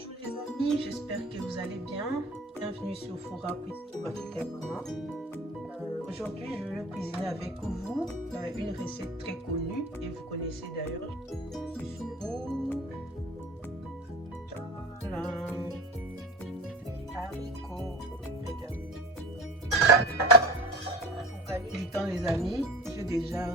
Bonjour les amis, j'espère que vous allez bien. Bienvenue sur Foura Cuisine Africaine Maman. Aujourd'hui, je vais cuisiner avec vous une recette très connue et vous connaissez d'ailleurs. Haricots. Pour gagner du temps les amis, j'ai déjà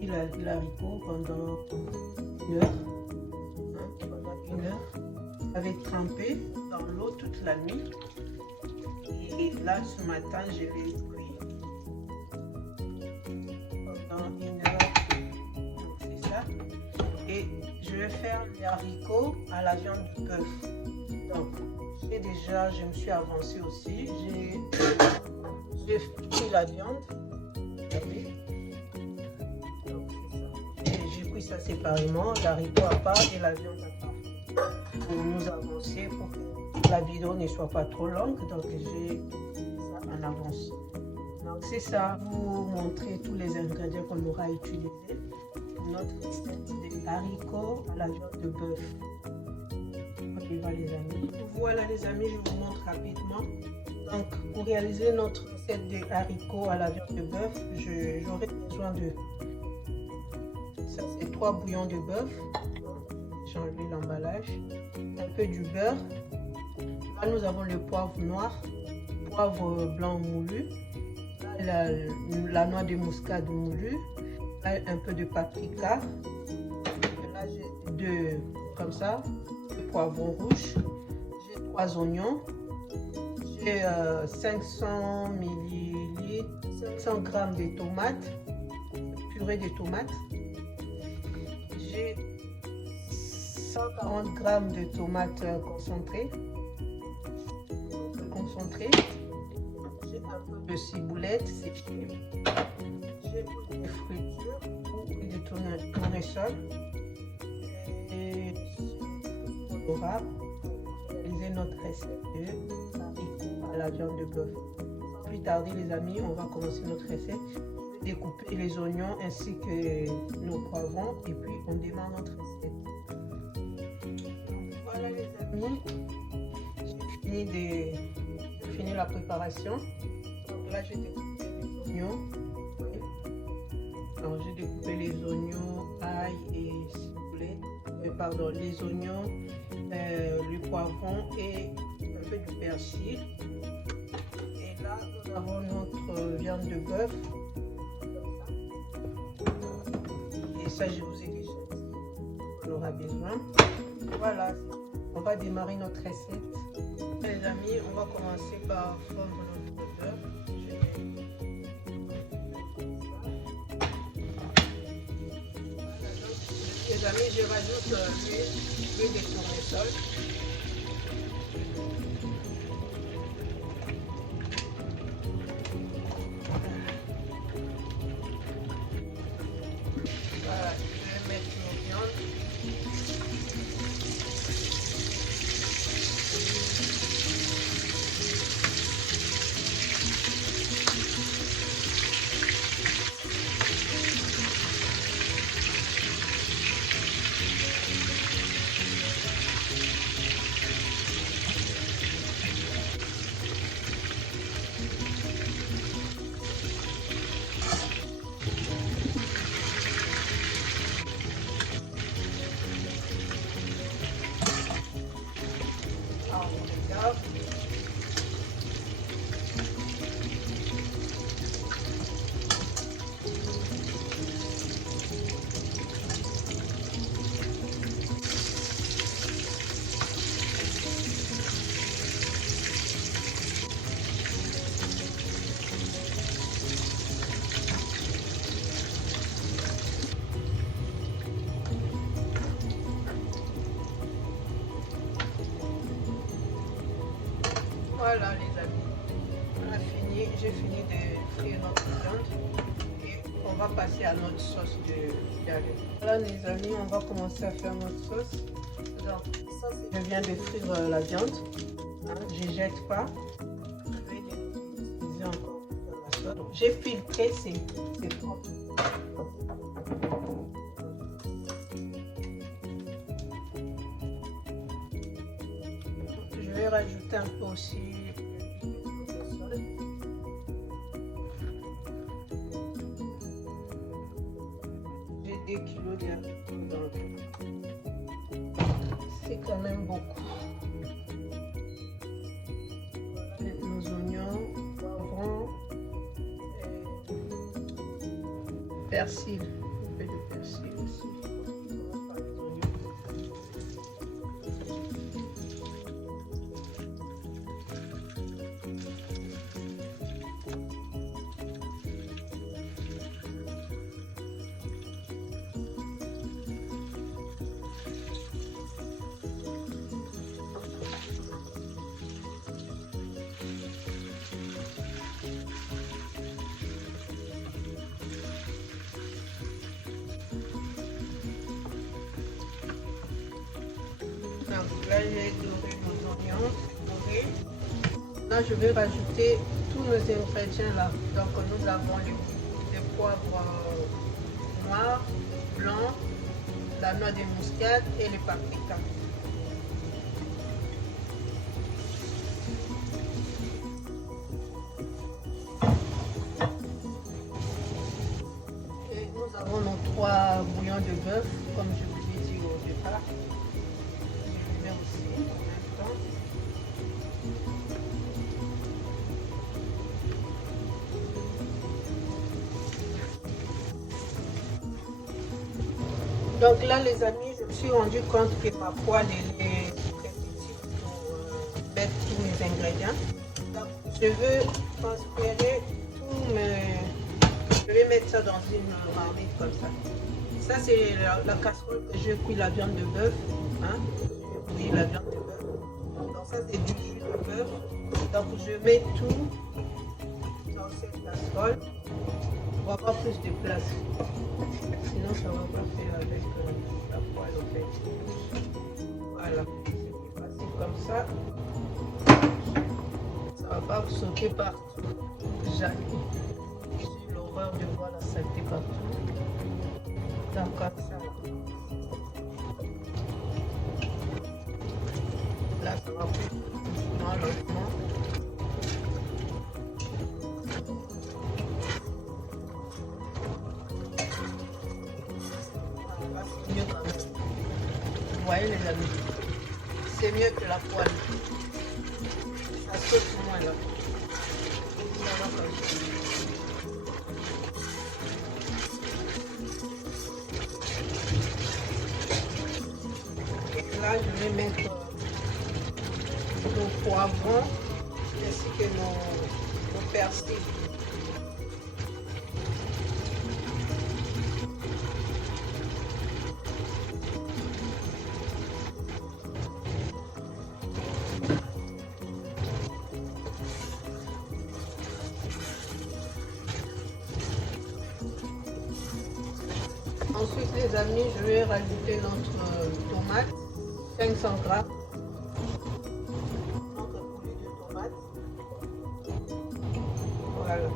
mis l'haricot pendant une heure. J'avais trempé dans l'eau toute la nuit et là ce matin je l'ai cuit pendant une heure, donc c'est ça. Et je vais faire les haricots à la viande de bœuf. Donc je me suis avancée aussi, j'ai pris la viande, et j'ai pris ça séparément, l'haricot à part et la viande à part. Pour nous avancer, pour que la vidéo ne soit pas trop longue, donc j'ai ça en avance. Donc c'est ça, vous montrer tous les ingrédients qu'on aura utilisés pour notre recette de haricots à la viande de bœuf. Ok, voilà les amis. Voilà les amis, je vous montre rapidement. Donc pour réaliser notre recette de haricots à la viande de bœuf, j'aurai besoin de ça, c'est 3 bouillons de bœuf. J'ai enlevé l'emballage, un peu du beurre. Là nous avons le poivre noir, poivre blanc moulu, la noix de muscade moulue, là, un peu de paprika, là j'ai deux comme ça, deux poivrons rouges, j'ai 3 oignons, j'ai 500 ml, 500 g de tomates, purée de tomates, j'ai 140 g de tomates concentrées. J'ai un peu de ciboulette séchée. J'ai des fritures ou de tournesol. Et colorable pour réaliser notre recette de haricots à la viande de bœuf. Sans plus tarder les amis, on va commencer notre recette. Je vais découper les oignons ainsi que nos poivrons et puis on démarre notre recette. Voilà les amis, j'ai fini la préparation. Donc là j'ai découpé les oignons. Alors j'ai découpé les oignons, ail et ciboulette. Les oignons, le poivron et un peu du persil. Et là nous avons notre viande de bœuf. Et ça je vous ai déjà dit, on aura besoin. Voilà. On va démarrer notre recette. Les amis, on va commencer par fondre notre beurre. Les amis, je rajoute l'huile de tournesol. Voilà, je vais mettre nos viandes. Voilà les amis, j'ai fini de frire notre viande et on va passer à notre sauce de galet. Voilà les amis, on va commencer à faire notre sauce. Donc ça, je viens de frire la viande, hein, je ne jette pas. Je vais l'utiliser encore dans la sauce. J'ai filtré, c'est propre. rajouter un peu aussi de sol. J'ai 2 kilos d'haricots, donc c'est quand même beaucoup. Voilà nos oignons, poivrons, persil, un peu de persil aussi. Donc là, j'ai doré nos oignons. Doré. Là, je vais rajouter tous nos ingrédients là. Donc, nous avons les poivres noirs, blancs, la noix de muscade et les paprikas. Et nous avons nos 3 bouillons de bœuf, comme je vous ai dit au départ. Je vais aussi en même temps. Donc là, les amis, je me suis rendu compte que ma poêle est très petite pour mettre tous mes ingrédients. Donc, je veux transférer tout mes... Je vais mettre ça dans une marmite comme ça. Ça, c'est la casserole que je cuis la viande de bœuf. Hein? Je cuis la viande de bœuf. Donc ça, c'est du jus de bœuf. Donc, je mets tout dans cette casserole pour avoir plus de place. Sinon, ça ne va pas faire avec la poêle en fait. Voilà, c'est facile comme ça. Ça ne va pas sauter partout. Jamais. J'ai l'horreur de voir la saleté partout. Donc comme ça. Là, ça va plus doucement, lentement. Vous voyez les amis, c'est mieux que la poêle. Ça saute moins là. Ça va comme ça. Et là, je vais mettre nos poivrons ainsi que nos persils. Ensuite, les amis, je vais rajouter notre tomate, 500 grammes. Notre poulet de tomate. Voilà.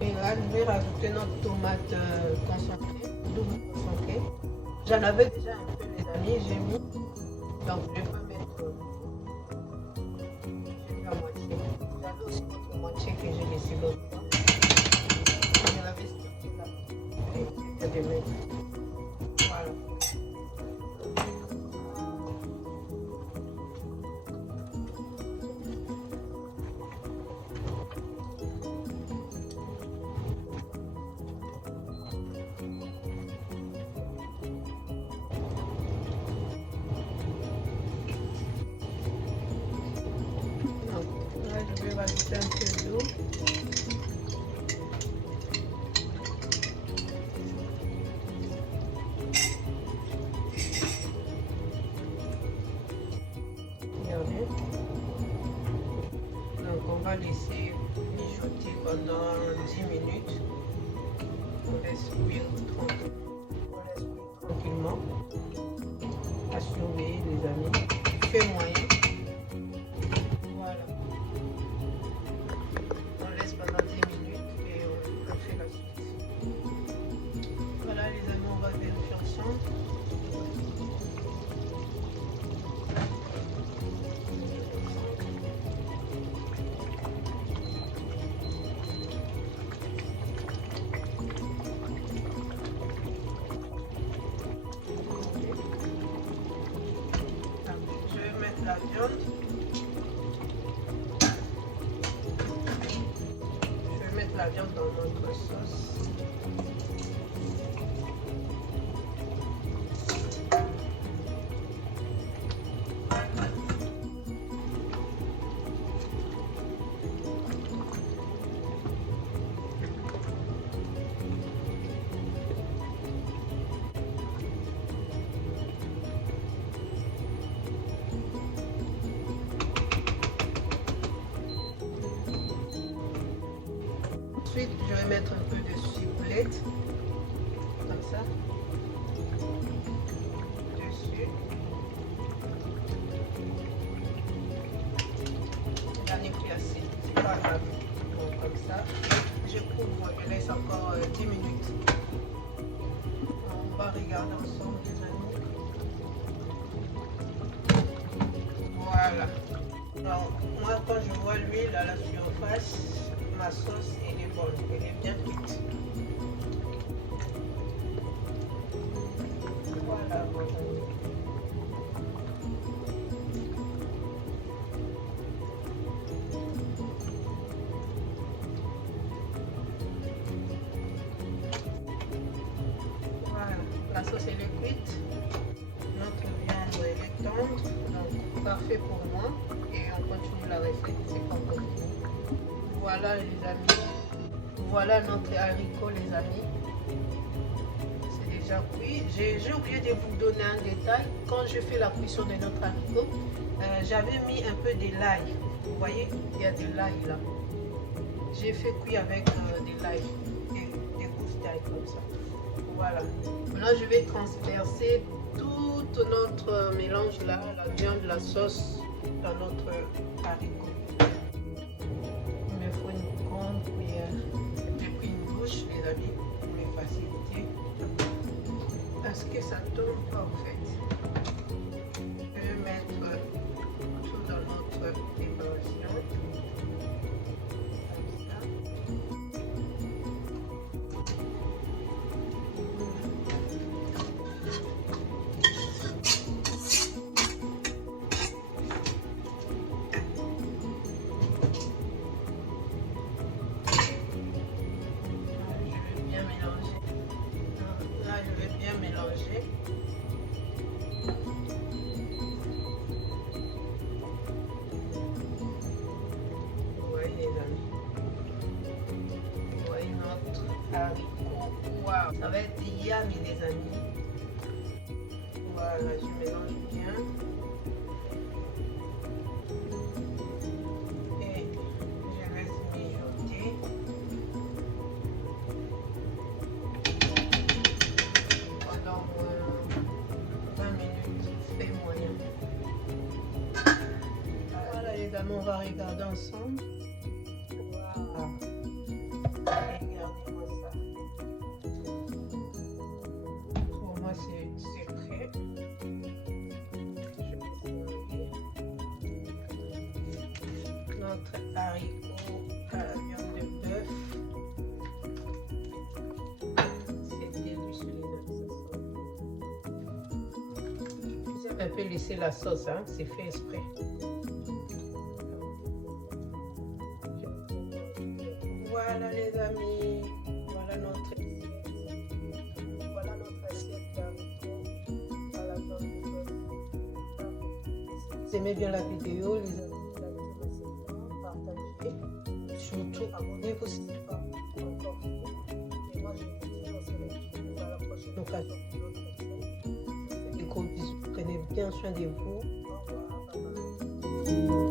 Et là, je vais rajouter notre tomate concentrée, double concentrée. J'en avais déjà un peu, les amis, j'ai mis. Donc, je vais pas mettre. J'ai mis à moitié. J'avais aussi votre moitié que j'ai laissé l'autre fois. Je l'avais stocké là. Et je vais mettre. Voilà. Je vais rajouter un peu d'eau. Regardez. Donc on va laisser mijoter pendant 10 minutes. On laisse cuire tranquillement. À surveiller les amis. Fait moyen. Voilà. On laisse pendant 10 minutes et on fait la suite. Voilà les amis, on va vérifier. viande. Je vais mettre la viande. Je vais mettre la viande dans notre sauce. Ensuite, je vais mettre un peu de ciboulette, comme ça, dessus. J'en ai pris assez, c'est pas grave. Donc, comme ça, je couvre, je laisse encore 10 minutes. On va regarder ensemble, les amis. Voilà. Alors, moi, quand je vois l'huile à la surface, ma sauce, elle est bonne, elle est bien cuite. Voilà, mon ami. Voilà, la sauce elle est cuite. Notre viande elle est tendre, donc parfait pour moi. Et on continue la recette, c'est pas possible. Voilà les amis, voilà notre haricot les amis, c'est déjà cuit. J'ai oublié de vous donner un détail. Quand je fais la cuisson de notre haricot, j'avais mis un peu de l'ail, vous voyez, il y a de l'ail là. J'ai fait cuire avec de l'ail, des gousses d'ail comme ça. Voilà, maintenant je vais transpercer tout notre mélange là, la viande, la sauce dans notre haricot. J'ai pris une bouche, les amis, pour me faciliter. Parce que ça tombe pas en fait. Je vais mettre tout dans notre préparation. Comme ça. Mélanger. Vous voyez les amis, vous voyez notre haricot. Waouh, ça va être yummy les amis. Voilà, je mélange bien. Et je laisse mijoter. On va regarder ensemble. Wow. Regardez-moi ça. Pour moi, c'est prêt. Je vais servir notre haricot à la viande de bœuf. C'est délicieux les amis. Un peu laisser la sauce, hein? C'est fait exprès. Voilà les amis, voilà notre assiette d'haricot à la viande de bœuf. Si vous aimez bien la vidéo, les amis, partagez, surtout abonnez-vous si ce n'est pas encore fait. Et moi je vous dis, on se retrouve à la prochaine occasion pour d'autres recettes. Des gros bisous, prenez bien soin de vous. Au revoir, bye bye.